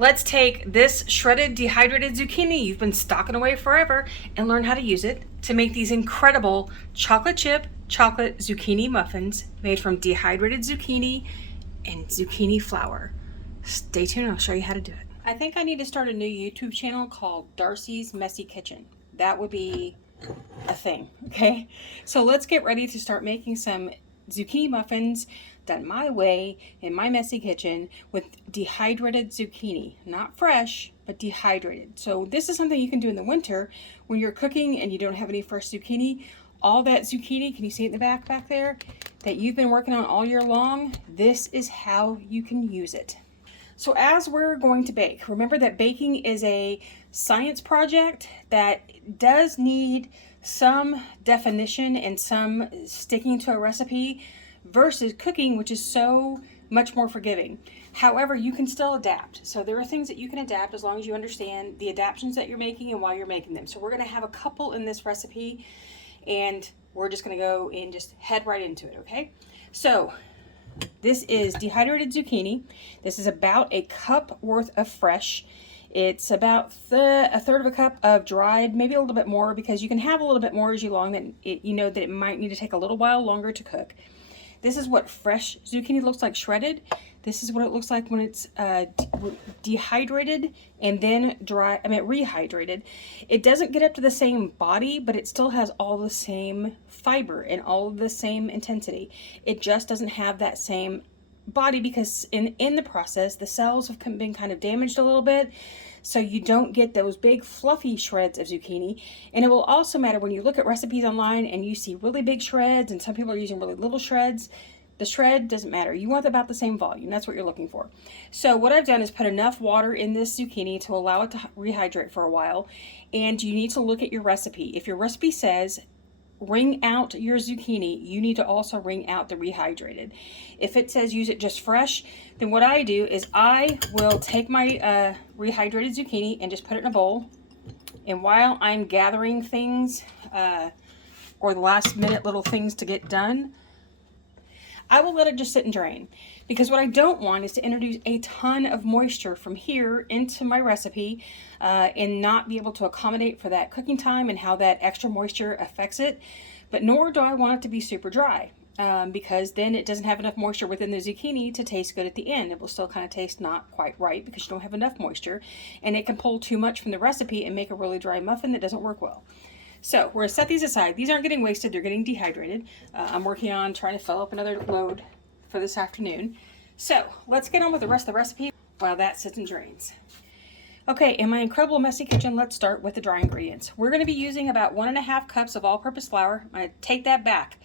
Let's take this shredded dehydrated zucchini you've been stocking away forever and learn how to use it to make these incredible chocolate chip chocolate zucchini muffins made from dehydrated zucchini and zucchini flour. Stay tuned, I'll show you how to do it. I think I need to start a new YouTube channel called Darcy's Messy Kitchen. That would be a thing, okay? So let's get ready to start making some zucchini muffins done my way in my messy kitchen with dehydrated zucchini. Not fresh, but dehydrated. So this is something you can do in the winter when you're cooking and you don't have any fresh zucchini. All that zucchini, can you see it in the back there, that you've been working on all year long, this is how you can use it. So as we're going to bake, remember that baking is a science project that does need some definition and some sticking to a recipe versus cooking, which is so much more forgiving. However, you can still adapt. So there are things that you can adapt as long as you understand the adaptations that you're making and why you're making them. So we're going to have a couple in this recipe and we're just going to go and just head right into it, okay? So this is dehydrated zucchini. This is about a cup worth of fresh. It's about a third of a cup of dried, maybe a little bit more, because you can have a little bit more as you long, that you know that it might need to take a little while longer to cook. This is what fresh zucchini looks like shredded. This is what it looks like when it's dehydrated and then rehydrated. It doesn't get up to the same body, but it still has all the same fiber and all of the same intensity. It just doesn't have that same body because in the process, the cells have been kind of damaged a little bit. So you don't get those big fluffy shreds of zucchini. And it will also matter when you look at recipes online and you see really big shreds and some people are using really little shreds. The shred doesn't matter. You want about the same volume. That's what you're looking for. So what I've done is put enough water in this zucchini to allow it to rehydrate for a while. And you need to look at your recipe. If your recipe says wring out your zucchini, you need to also wring out the rehydrated. If it says use it just fresh, then what I do is I will take my rehydrated zucchini and just put it in a bowl. And while I'm gathering things or the last minute little things to get done, I will let it just sit and drain, because what I don't want is to introduce a ton of moisture from here into my recipe and not be able to accommodate for that cooking time and how that extra moisture affects it. But nor do I want it to be super dry because then it doesn't have enough moisture within the zucchini to taste good at the end. It will still kind of taste not quite right because you don't have enough moisture, and it can pull too much from the recipe and make a really dry muffin that doesn't work well. So we're going to set these aside. These aren't getting wasted, they're getting dehydrated. I'm working on trying to fill up another load for this afternoon. So let's get on with the rest of the recipe while that sits and drains. Okay, in my incredible messy kitchen, let's start with the dry ingredients. We're going to be using about 1.5 cups of all-purpose flour. I'm going to take that back.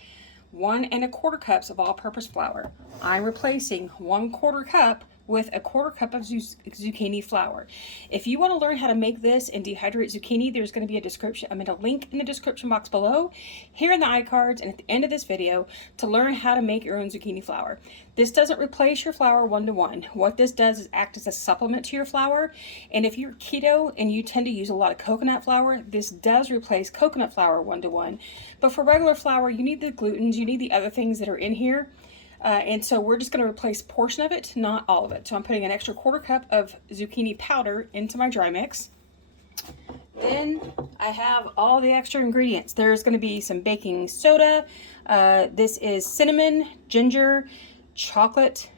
1.25 cups of all-purpose flour. I'm replacing 1/4 cup with 1/4 cup of zucchini flour. If you want to learn how to make this and dehydrate zucchini, there's going to be a link in the description box below, here in the iCards, and at the end of this video to learn how to make your own zucchini flour. This doesn't replace your flour one-to-one. What this does is act as a supplement to your flour, and if you're keto and you tend to use a lot of coconut flour, this does replace coconut flour one-to-one. But for regular flour, you need the glutens, you need the other things that are in here. And so we're just going to replace a portion of it, not all of it. So I'm putting an extra 1/4 cup of zucchini powder into my dry mix. Then I have all the extra ingredients. There's going to be some baking soda. This is cinnamon, ginger, chocolate,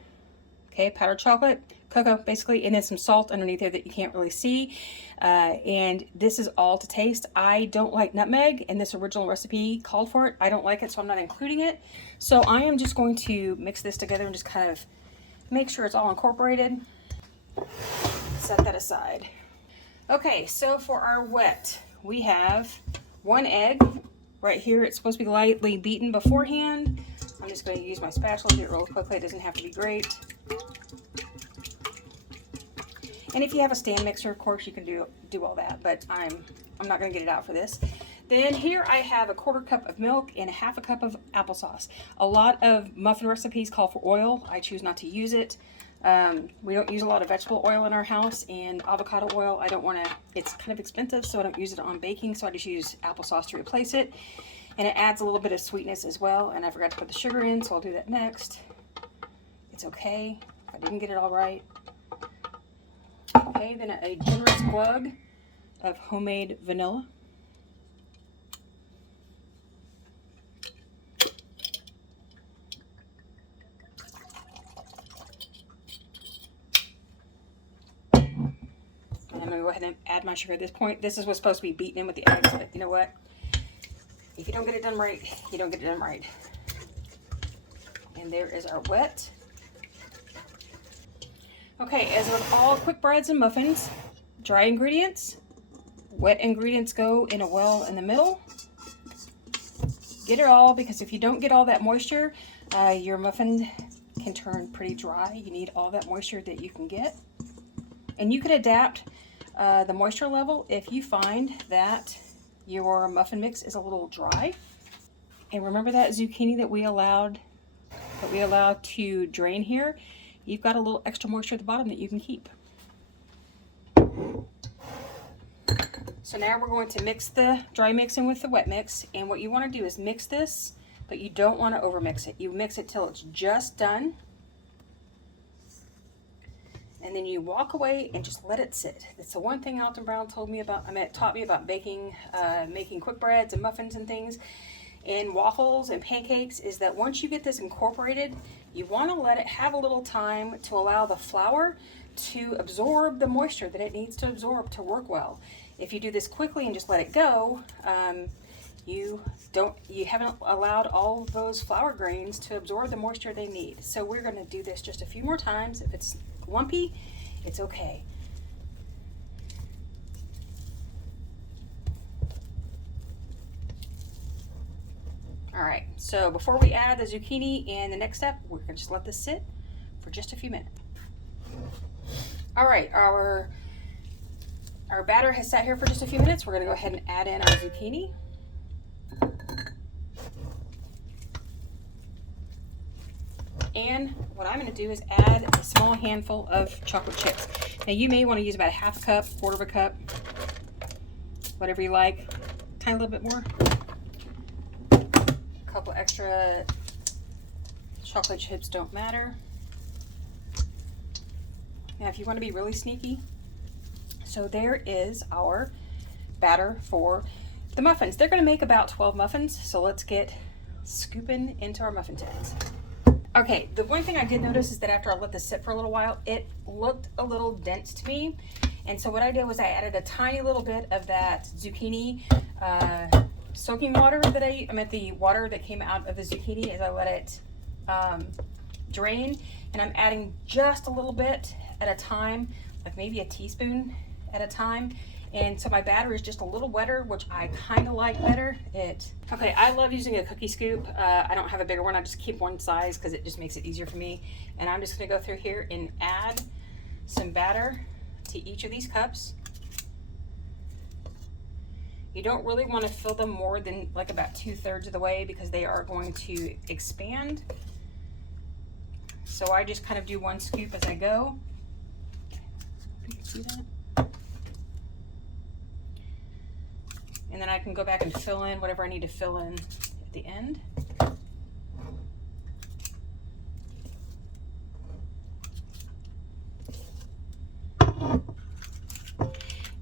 okay, powdered chocolate, cocoa basically, and then some salt underneath there that you can't really see. And this is all to taste. I don't like nutmeg, and this original recipe called for it. I don't like it, so I'm not including it. So I am just going to mix this together and just kind of make sure it's all incorporated. Set that aside. Okay, so for our wet, we have 1 egg right here. It's supposed to be lightly beaten beforehand. I'm just going to use my spatula to do it real quickly. It doesn't have to be great. And if you have a stand mixer, of course, you can do all that, but I'm not going to get it out for this. Then here I have 1/4 cup of milk and 1/2 cup of applesauce. A lot of muffin recipes call for oil. I choose not to use it. We don't use a lot of vegetable oil in our house, and avocado oil, I don't want to, it's kind of expensive, so I don't use it on baking, so I just use applesauce to replace it. And it adds a little bit of sweetness as well, and I forgot to put the sugar in, so I'll do that next. It's okay if I didn't get it all right. Okay, then a generous glug of homemade vanilla. And I'm going to go ahead and add my sugar at this point. This is what's supposed to be beaten in with the eggs, but you know what? If you don't get it done right, you don't get it done right. And there is our wet. Okay, as with all quick breads and muffins, dry ingredients, wet ingredients go in a well in the middle. Get it all, because if you don't get all that moisture, your muffin can turn pretty dry. You need all that moisture that you can get. And you can adapt the moisture level if you find that your muffin mix is a little dry. And remember that zucchini that we allowed to drain here? You've got a little extra moisture at the bottom that you can keep. So now we're going to mix the dry mix in with the wet mix, and what you want to do is mix this, but you don't want to over mix it. You mix it till it's just done, and then you walk away and just let it sit. That's the one thing Alton Brown taught me about baking, making quick breads and muffins and things, and waffles and pancakes, is that once you get this incorporated, you want to let it have a little time to allow the flour to absorb the moisture that it needs to absorb to work well. If you do this quickly and just let it go, you haven't allowed all of those flour grains to absorb the moisture they need. So we're going to do this just a few more times. If it's lumpy, it's okay. All right, so before we add the zucchini and the next step, we're going to just let this sit for just a few minutes. All right, our batter has sat here for just a few minutes. We're going to go ahead and add in our zucchini. And what I'm going to do is add a small handful of chocolate chips. Now you may want to use about half a cup, quarter of a cup, whatever you like. Tiny little bit more. A couple extra chocolate chips don't matter. Now if you want to be really sneaky, so there is our batter for the muffins. They're going to make about 12 muffins, so let's get scooping into our muffin tins. Okay, the one thing I did notice is that after I let this sit for a little while, it looked a little dense to me. And so what I did was I added a tiny little bit of that zucchini soaking water the water that came out of the zucchini as I let it drain. And I'm adding just a little bit at a time, like maybe a teaspoon at a time. And so my batter is just a little wetter, which I kind of like better. Okay, I love using a cookie scoop. I don't have a bigger one. I just keep one size because it just makes it easier for me. And I'm just going to go through here and add some batter to each of these cups. You don't really want to fill them more than like about 2/3 of the way because they are going to expand. So I just kind of do one scoop as I go. You can see that? And then I can go back and fill in whatever I need to fill in at the end.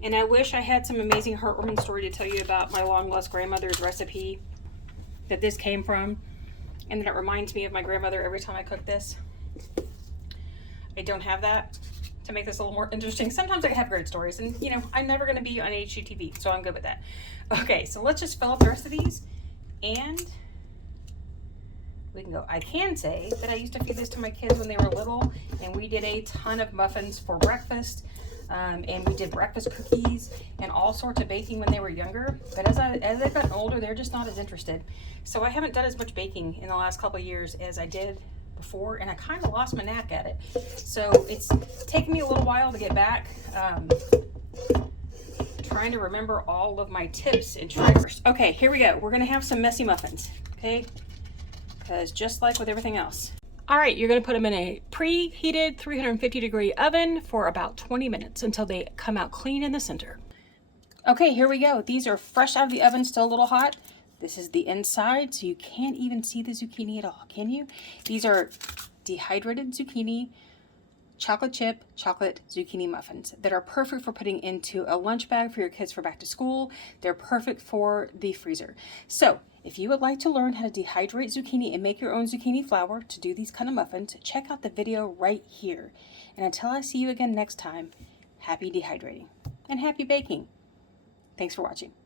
And I wish I had some amazing heartwarming story to tell you about my long lost grandmother's recipe that this came from, and that it reminds me of my grandmother every time I cook this. I don't have that to make this a little more interesting. Sometimes I have great stories, and you know, I'm never going to be on HGTV, so I'm good with that. Okay, so let's just fill up the rest of these, and we can go. I can say that I used to feed this to my kids when they were little, and we did a ton of muffins for breakfast, and we did breakfast cookies and all sorts of baking when they were younger. But as they've gotten older, they're just not as interested. So I haven't done as much baking in the last couple of years as I did before, and I kind of lost my knack at it. So it's taken me a little while to get back. Trying to remember all of my tips and tricks. Okay, here we go. We're gonna have some messy muffins, okay? Because just like with everything else. All right, you're gonna put them in a preheated 350-degree oven for about 20 minutes until they come out clean in the center. Okay, here we go. These are fresh out of the oven, still a little hot. This is the inside, so you can't even see the zucchini at all, can you? These are dehydrated zucchini, chocolate chip, chocolate zucchini muffins that are perfect for putting into a lunch bag for your kids for back to school. They're perfect for the freezer. So if you would like to learn how to dehydrate zucchini and make your own zucchini flour to do these kind of muffins, check out the video right here. And until I see you again next time, happy dehydrating and happy baking. Thanks for watching.